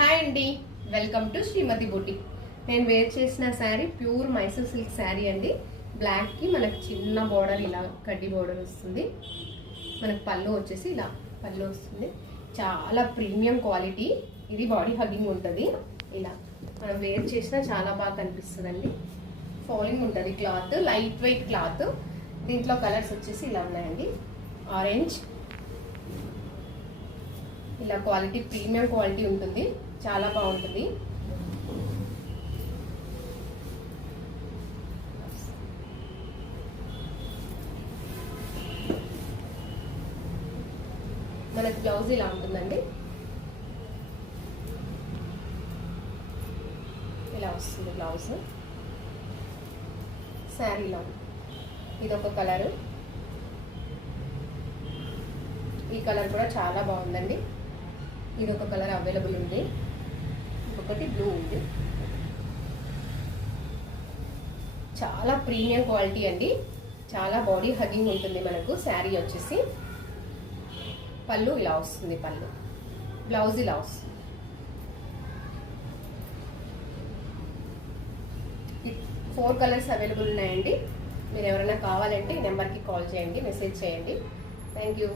Hi అండి, welcome to Shrimati boutique. నేను wear చేసిన శారీ ప్యూర్ మైసూర్ సిల్క్ శారీ అండి. బ్లాక్కి మనకు చిన్న బోర్డర్, ఇలా కడ్డీ బోర్డర్ వస్తుంది. మనకు పళ్ళు వచ్చేసి ఇలా పళ్ళు వస్తుంది. చాలా ప్రీమియం క్వాలిటీ. ఇది బాడీ హగ్గింగ్ ఉంటుంది. ఇలా మనం వేర్ చేసినా చాలా బాగా కనిపిస్తుందండి. ఫాలింగ్ ఉంటుంది క్లాత్, లైట్ వెయిట్ క్లాత్. దీంట్లో కలర్స్ వచ్చేసి ఇలా ఉన్నాయండి. ఆరెంజ్, ఇలా క్వాలిటీ ప్రీమియం క్వాలిటీ ఉంటుంది, చాలా బాగుంటుంది. మనకి బ్లౌజ్ ఇలా ఉంటుందండి. ఇలా వస్తుంది బ్లౌజ్. శారీలో ఇదొక కలరు. ఈ కలర్ కూడా చాలా బాగుందండి. ఇది ఒక కలర్ అవైలబుల్ ఉంది. ఇంకొకటి బ్లూ ఉంది. చాలా ప్రీమియం క్వాలిటీ అండి. చాలా బాడీ హగ్గింగ్ ఉంటుంది మనకు. శారీ వచ్చేసి పళ్ళు ఇలా వస్తుంది, పళ్ళు బ్లౌజ్ ఇలా వస్తుంది. 4 కలర్స్ అవైలబుల్ ఉన్నాయండి. మీరు ఎవరైనా కావాలంటే ఈ నెంబర్కి కాల్ చేయండి, మెసేజ్ చేయండి. Thank you.